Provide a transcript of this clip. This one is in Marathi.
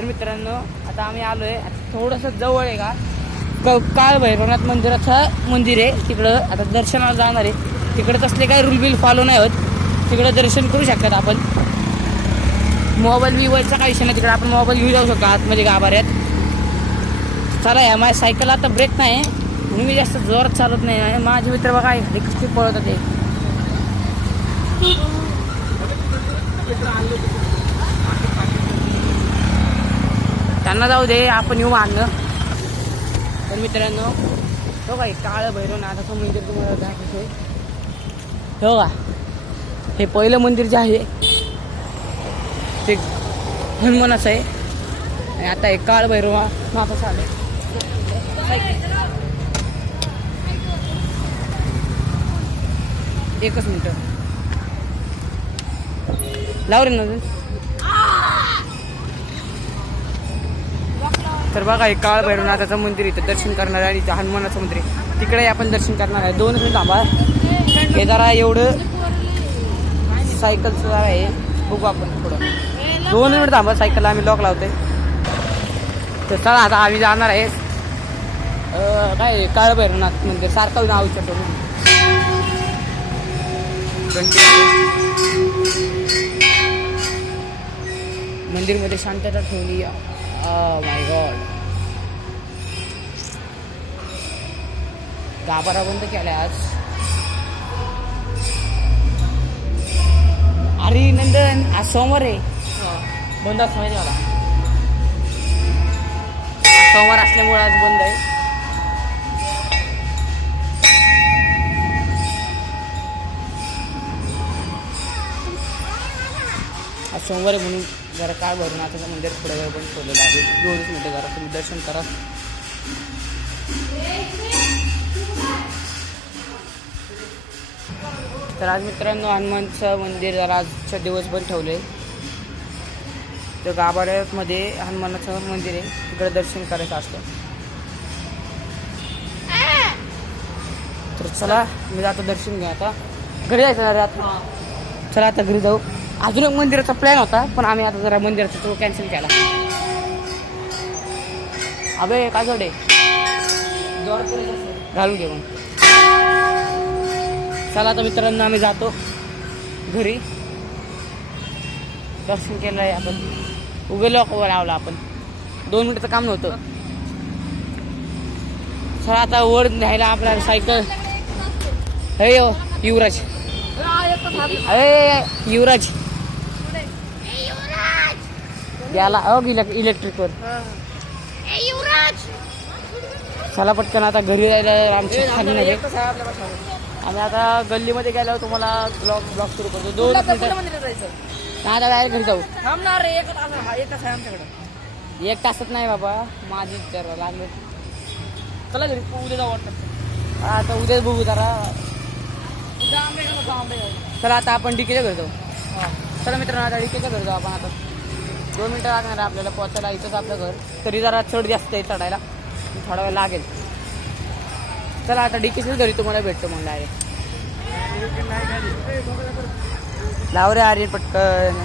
तर मित्रांनो आता आम्ही आलोय, थोडंसं जवळ आहे का काळ भैरवनाथ मंदिर आहे तिकडं. आता दर्शनाला जाणार आहे तिकडं. तसले काही रूल बिल फॉलो नाही होत, तिकडं दर्शन करू शकतात आपण. मोबाईल विवायचा काही विषय नाही, तिकडे आपण मोबाईल घेऊन जाऊ शकतो आतमध्ये गाभाऱ्यात. चला या माझ्या सायकल आता ब्रेक नाही म्हणून मी जास्त जोरात चालत नाही. माझे मित्र बघा कसे पळत होते. त्यांना जाऊ दे, आपण येऊ आणलं. तर मित्रांनो हो का काळ भैरवनाथाचं मंदिर तुम्हाला दाखवतोय. हो का हे पहिलं मंदिर जे आहे ते हनुमानाचं आहे. आणि आता हे काळ भैरवनाथाचं आलं. एकच मिनिट लाव रे नजर. तर बघा हे काळ भैरवनाथाचं मंदिर इथं दर्शन करणार आहे. आणि हनुमानाचं मंदिर आहे तिकडे आपण दर्शन करणार आहे. 2 मिनिट थांबा. हे जरा एवढं सायकलचं जरा आहे, बघू आपण थोडं. 2 मिनिट थांबा, सायकलला आम्ही लॉक लावतोय. तर चला आता आम्ही जाणार आहे काय काळ भैरवनाथ मंदिर. सारखं नाव विचारतो मंदिरमध्ये शांतता ठेवली. माय गॉड, गाभारा बंद केलाय आज. अरे नंदन आज सोमवार आहे, बंद असं माहिती मला. सोमवार असल्यामुळे आज बंद आहे. आज सोमवार आहे म्हणून जरा काय भैरवनाथाचं मंदिर थोड्या वेळ पण ठेवलेलं आहे. 2 मिनिटं जरा तुम्ही दर्शन करा. तर आज मित्रांनो हनुमानचं मंदिर जरा आजच्या दिवस बंद ठेवलं आहे. तर गाभाऱ्यामध्ये हनुमानाचं मंदिर आहे, तिकडे दर्शन करायचं असतं. तर चला मी आता दर्शन घ्या. आता घरी जायचं ना रे आता. चला आता घरी जाऊ. अजून एक मंदिराचा प्लॅन होता पण आम्ही आता जरा मंदिराचा तो कॅन्सल केला. अबे काय जोडे घालून घे मग. चला आता मित्रांनो आम्ही जातो घरी. दर्शन केलं आहे आपण, उगे लॉक लावला आपण. 2 मिनिटाचं काम नव्हतं. चला आता वर न्यायला आपल्याला सायकल. हे युवराज, अरे युवराज याला इलेक्ट्रिकवर. चला पटकन आता घरी जायला आमची खाली नाही. आम्ही आता गल्लीमध्ये गेल्यावर तुम्हाला ब्लॉग सुरू करतो. 2 मिनिटं आता डायरेक्ट घरी जाऊ. थांबणार 1 तास आहे आमच्याकडे. 1 तासात नाही बाबा, माझी विचार लागले. चला घरी उद्या जाऊ वाटतं. आता उद्याच बघू जरा. चला आता आपण डीकेच्या घरी जाऊ. चला मित्रांनो आता डीकेच्या घरी जाऊ आपण. आता 2 मिनिटं लागणार आहे आपल्याला पोचायला. इथंच आपलं घर, तरी जरा चढ जास्त आहे चढायला, थोडा वेळ लागेल. चला आता डीकेच्याच घरी तुम्हाला भेटतो मग डायरेक्ट. लाव रे आर्यन पटकन.